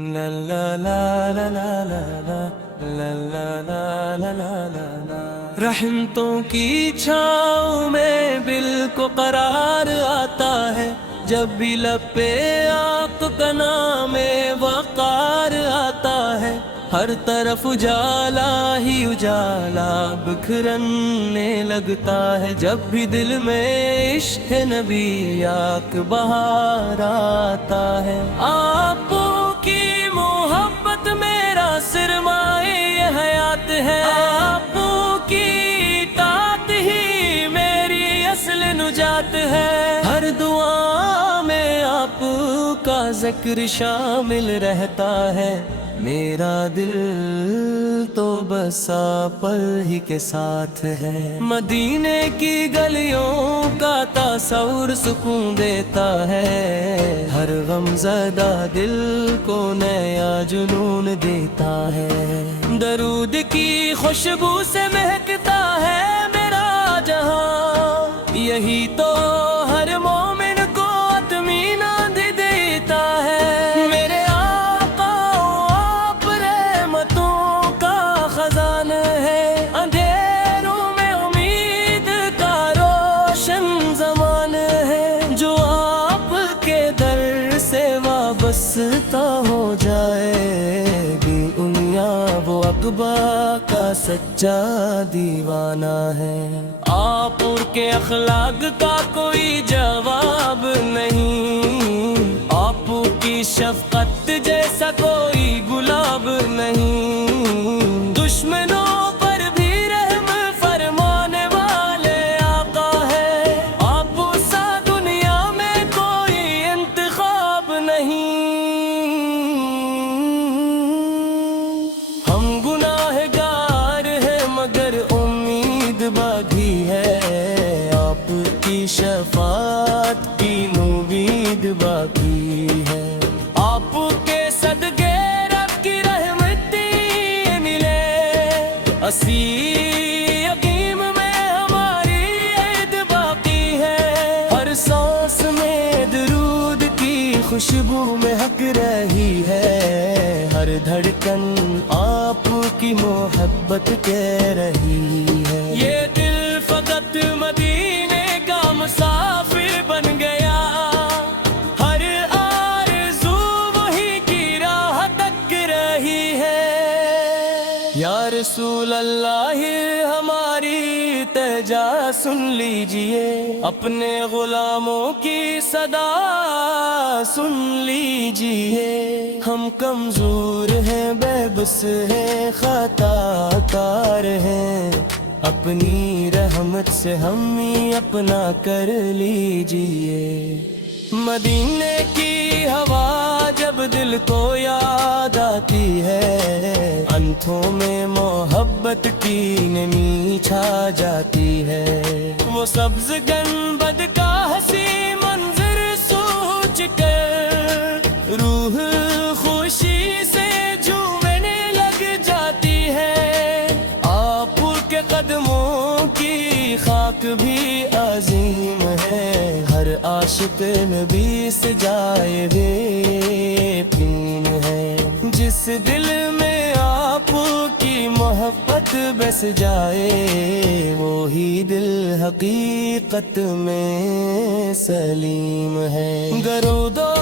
لا لا لا لا لا لا لا لا لا لا لا لا رحمتوں کی چھاؤں میں دل کو قرار آتا ہے، جب بھی لب پہ آق کا نام وقار آتا ہے، ہر طرف اجالا ہی اجالا بکھرنے لگتا ہے، جب بھی دل میں عشق نبی آق بہار آتا ہے۔ آپ کی محبت میرا سرمایہ حیات ہے، آپ کی اطاعت ہی میری اصل نجات ہے، ہر دعا میں آپ کا ذکر شامل رہتا ہے، میرا دل تو بس آپ ہی کے ساتھ ہے۔ مدینے کی گلیوں کا تصور سکون دیتا ہے، ہر غم زدہ دل کو نیا جنون دیتا ہے، درود کی خوشبو سے مہکتا ہے میرا جہاں، یہی تو ہر مومن کو اطمینان دیتا ہے۔ میرے آقا آپ رحمتوں کا خزان ہے، اندھیروں میں امید کا روشن زمان ہے، جو آپ کے در سے وابستہ ہو جائے گی دنیا، وہ عقبہ کا سچا دیوانہ ہے۔ آپ کے اخلاق کا کوئی جواب نہیں، آپ کی شفقت جیسا کوئی گلاب نہیں، دشمنوں پر بھی رحم فرمانے والے آقا ہے، آپ سا دنیا میں کوئی انتخاب نہیں۔ ہم گناہگار ہیں مگر امید باقی ہے، آپ کی شفاعت کی امید باقی ہے، آپ کے صدقے رب کی رحمتیں ملے، اسی یقین میں ہماری عید باقی ہے، ہر سانس میں درود کی خوشبو مہک رہی ہے، ہر دھڑکن آپ کی محبت کہہ رہی ہے، یہ دل فقط مدینے کا مسافر بن گیا، ہر آرزو وہی کی راہ تک رہی ہے۔ یا رسول اللہ ہماری التجا سن لیجئے، اپنے غلاموں کی صدا سن لیجئے، ہم کمزور ہیں، بے بس ہیں، خطا کار ہیں، اپنی رحمت سے ہم ہی اپنا کر لیجئے۔ مدینے کی ہوا جب دل کو یاد آتی ہے، آنکھوں میں محبت کی نمی چھا جاتی ہے، وہ سبز گنبد کا حسی منظر سوچ کر روح خوشی سے جھومنے لگ جاتی ہے، آپ کے قدموں کی خاک بھی عظیم ہے، ہر عاشق نبی سے جائے بے یقین ہے، جس دل میں آپ کی محبت بس جائے، وہی دل حقیقت میں سلیم ہے، درود و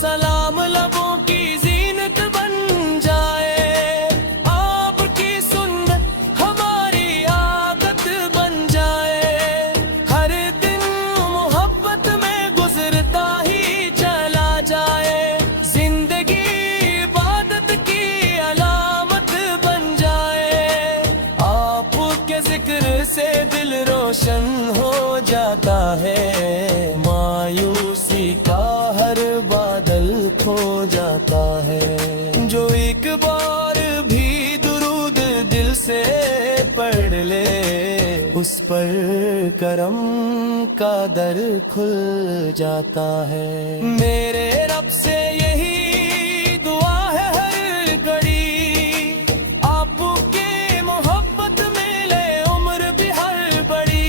سلام لبوں کی زینت بن جائے، آپ کی سنت ہماری عادت بن جائے، ہر دن محبت میں گزرتا ہی چلا جائے، زندگی عبادت کی علامت بن جائے، آپ کے ذکر سے دل روشن ہو جاتا ہے، مایوسی کا ہر بادل کھو جاتا ہے، جو ایک بار بھی درود دل سے پڑھ لے، اس پر کرم کا در کھل جاتا ہے۔ میرے رب سے یہی دعا ہے ہر گھڑی، آپ کی محبت ملے عمر بھی ہر بڑی،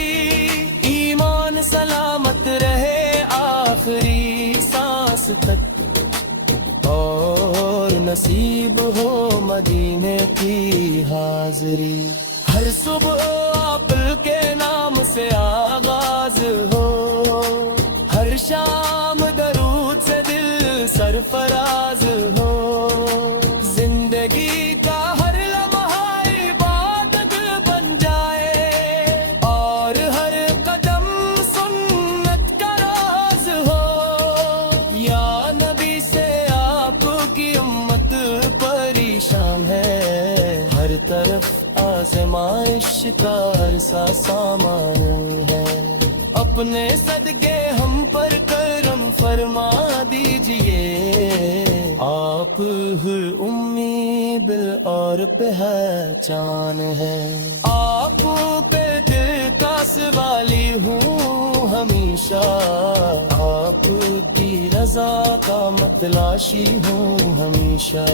ایمان سلامت رہے آخری سانس تک، اور نصیب ہو مدینے کی حاضری، ہر صبح آقل کے نام سے آغاز ہو، ہر شام درود سے دل سرفراز ہو، زندگی کا ہر لمحہ عبادت بن جائے، اور ہر قدم سنت کا راز ہو، یا نبی سے آپ کی امت پریشان ہے، ہر طرف آزمائش کا عرصہ سامان ہے، اپنے صدقے ہم پر کرم فرما دیجئے، آپ ہر امی بالعور پہچان ہے، آپ پہ دل کا سوالی ہوں ہمیشہ، آپ کی رضا کا متلاشی ہوں ہمیشہ،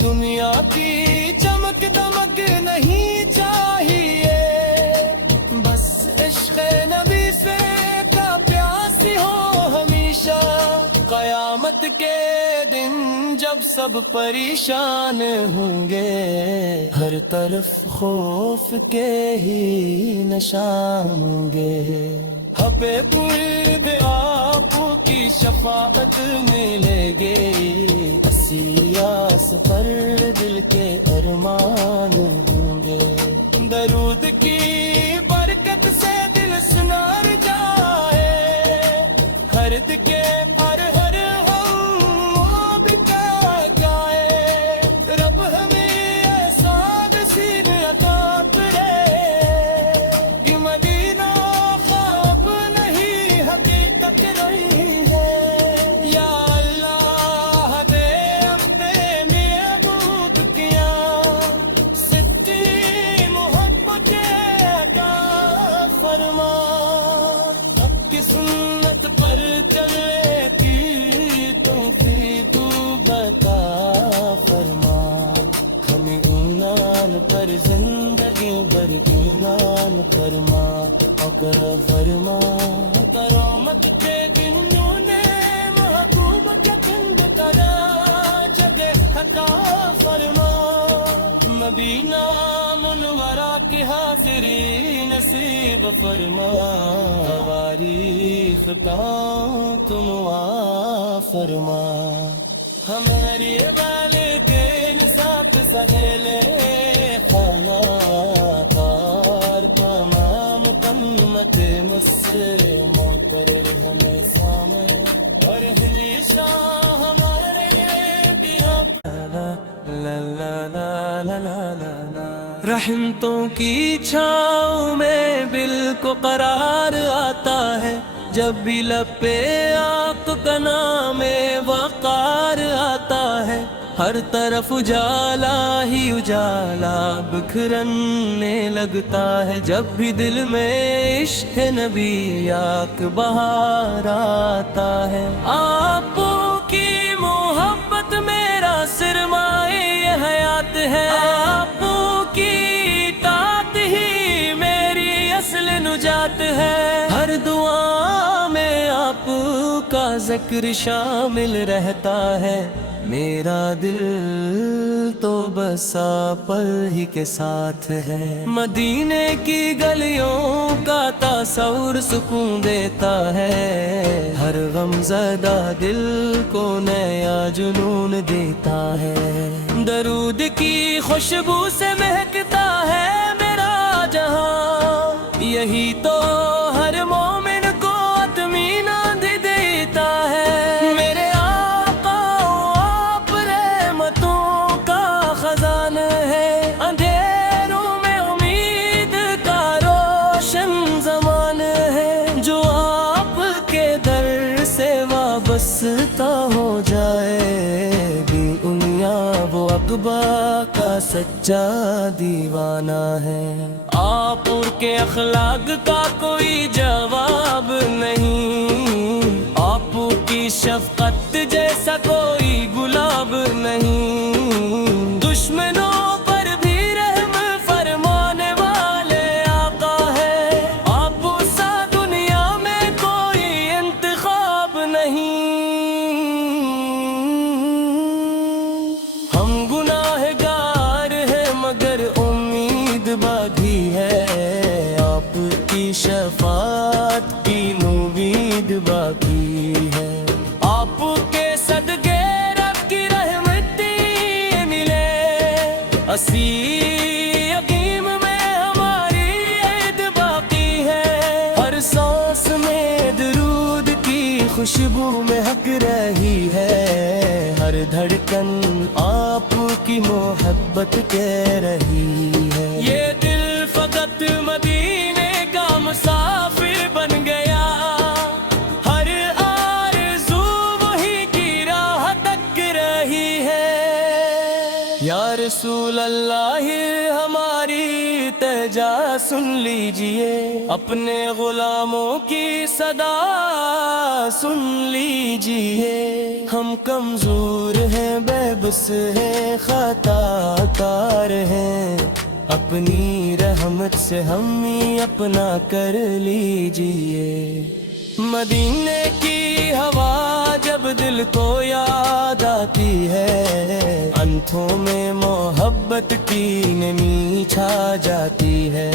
دنیا کی چمک دمک نہیں چاہیے، بس عشق نبی سے کا پیاسی ہو ہمیشہ، قیامت کے دن جب سب پریشان ہوں گے، ہر طرف خوف کے ہی نشان ہوں گے، ہپے پور آپ کی شفاعت ملے گی، سیاس پر دل کے ارمان ہوں گے، درود کی برکت سے دل سنار جائے، ہرد کے ہر ہر ہم آب کا گائے، رب ہمیں ایسا نصیب عطا کرے کہ مدینہ خواب نہیں حقیقت رہی ہے، یا اللہ دے فرما، اب کی سنت پر چلے کی توفیق بتا فرما، ہمیں ایمان پر زندگی بھر ایمان فرما، اکر فرما، کرامت کے دنوں نے محبوب کے کند کرا، جگہ عطا فرما، مدینہ منورہ کی حاضری نصیب فرما، تواریخ کا تم آ فرما، ہماری والدین ساتھ سہیلے خانہ کار تمام امت مسلموں پر ہمیں سامنے، اور ہمیشہ ہمارے دیا لا لا لا لا لا لا، رحمتوں کی چھاؤں میں بل کو قرار آتا ہے، جب بھی لب پہ آق کا نام وقار آتا ہے، ہر طرف اجالا ہی اجالا بکھرنے لگتا ہے، جب بھی دل میں عشق نبی آق بہار آتا ہے، آپ کی محبت میرا سرمایہ حیات ہے، آپ کی اطاعت ہی میری اصل نجات ہے، ہر دعا میں آپ کا ذکر شامل رہتا ہے، میرا دل تو بس آپ ہی کے ساتھ ہے، مدینے کی گلیوں کا تصور سکون دیتا ہے، ہر غم زدہ دل کو نیا جنون دیتا ہے، درود کی خوشبو سے مہکتا ہے میرا جہاں، یہی تو ہر مومن کو اطمینان دیتا ہے، میرے آقا آپ رحمتوں کا خزان ہے، اندھیروں میں امید کا روشن زمان ہے، جو آپ کے در سے وابستہ ہو جائے گی انیا، وہ عقبہ کا سچا دیوانہ ہے، آپ کے اخلاق کا کوئی جواب نہیں، آپ کی شفقت جیسا کوئی گلاب نہیں، دشمنوں پر بھی رحم فرمانے والے آقا ہے، آپ سا دنیا میں کوئی انتخاب نہیں، اسی یقین میں ہماری عید باقی ہے، ہر سانس میں درود کی خوشبو مہک رہی ہے، ہر دھڑکن آپ کی محبت کہہ رہی ہے۔ یہ دل فقط مدینے کا مسافر بن گیا، ہر آرزو وہی کی راہ تک رہی ہے۔ یا رسول اللہ ہماری تہجا سن لیجئے، اپنے غلاموں کی صدا سن لیجئے، ہم کمزور ہیں، بے بس ہیں، خطا کار ہیں، اپنی رحمت سے ہم ہی اپنا کر لیجئے۔ مدینے کی ہوا جب دل کو یاد آتی ہے، آنکھوں میں محبت کی نمی چھا جاتی ہے،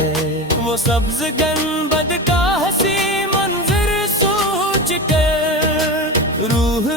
وہ سبز گنبد کا حسین منظر سوچ کر روح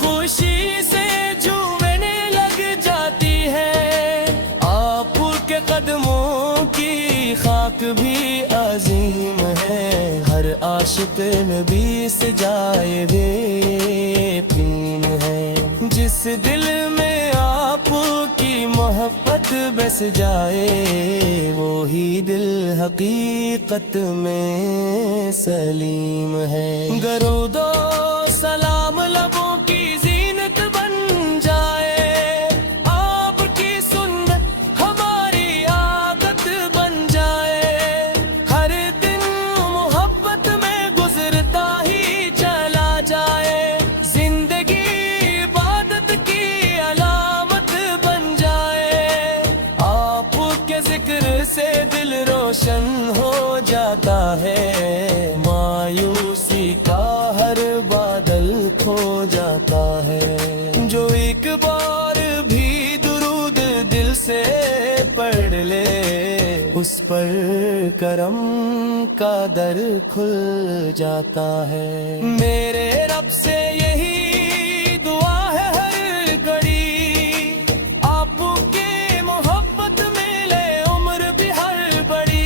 خوشی سے جھومنے لگ جاتی ہے۔ آپ کے قدموں کی خاک بھی عظیم ہے، ہر عاشق نبی سے جائے ہوئے پین ہے، جس دل میں آپ کی محبت بس جائے وہی دل حقیقت میں سلیم ہے۔ درود و سلام لبوں کی زینت بن جائے، آپ کی سنت ہماری عادت بن جائے، ہر دن محبت میں گزرتا ہی چلا جائے، زندگی عبادت کی علامت بن جائے، آپ کے ذکر سے دل روشن ہو جاتا ہے، مایوسی کا ہر بادل کھو جاتا ہے، جو ایک بار بھی درود دل سے پڑھ لے اس پر کرم کا در کھل جاتا ہے۔ میرے رب سے یہی دعا ہے ہر گھڑی، آپ کی محبت ملے عمر بھی ہر بڑی،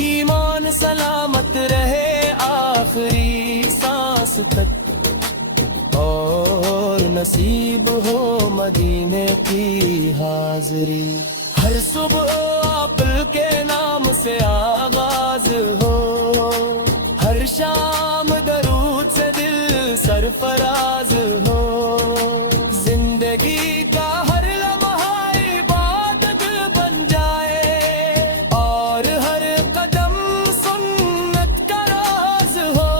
ایمان سلامت رہے آخری سانس تک، اور نصیب ہو مدینے کی حاضری۔ ہر صبح آپ کے نام سے آغاز ہو، ہر شام درود سے دل سرفراز ہو، زندگی کا ہر لمحہ عبادت بن جائے، اور ہر قدم سنت کا راز ہو۔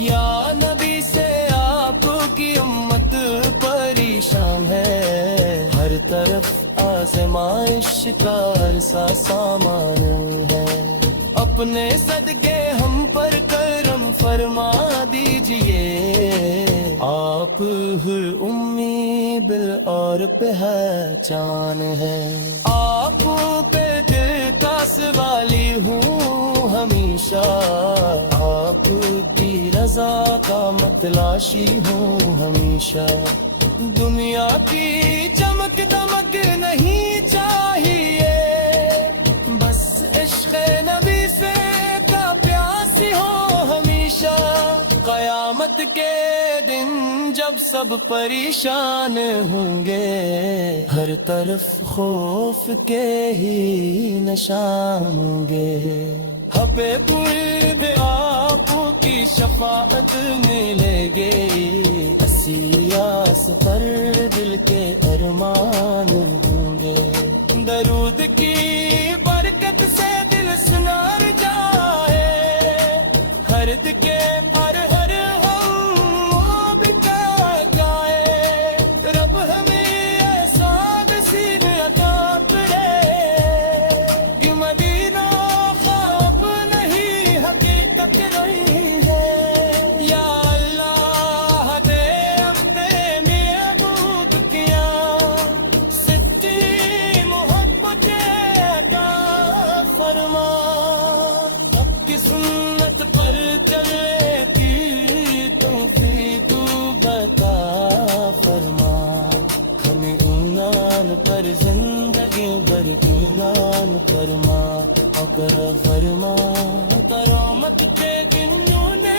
یا نبی سے آپ کی امت پریشان ہے، ہر طرف آزمائش کا عرصہ سامان ہے، اپنے صدقے ہم پر کرم فرما دیجئے، آپ ہر امی بالعور پہچان ہے، آپ پہ دل کا سوالی ہوں ہمیشہ، آپ کی رضا کا متلاشی ہوں ہمیشہ، دنیا کی چمک دمک نہیں چاہیے، بس عشق نبی سے کا پیاسی ہو ہمیشہ، قیامت کے دن جب سب پریشان ہوں گے، ہر طرف خوف کے ہی نشان ہوں گے، ہپے پور آپ کی شفاعت ملے گے، اسیاس پر دل کے ارمان ہوں گے، درود کی برکت سے دل سنار جائے، ہرد کے ہر ہر ہم وہ بھی گائے، رب ہمیں ایسا نصیب عطا کرے کہ مدینہ خواب نہیں حقیقت رہی ہے، یا اللہ دے اپنے محبوب کیا سچی محبت عطا فرما، اب کی سنت پر چلے کی توفیق بتا فرما، ہمیں عنان پر زندہ درگنان فرما اکر فرما کرامت کے گنوں نے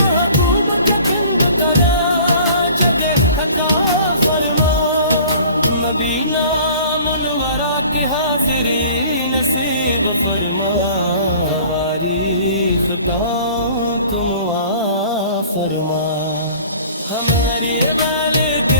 محبوب کے کند کرا جگہ خطا فرما مبینہ منورہ کی حاضری نصیب فرما تواریخ کا تم وا فرما ہماری والد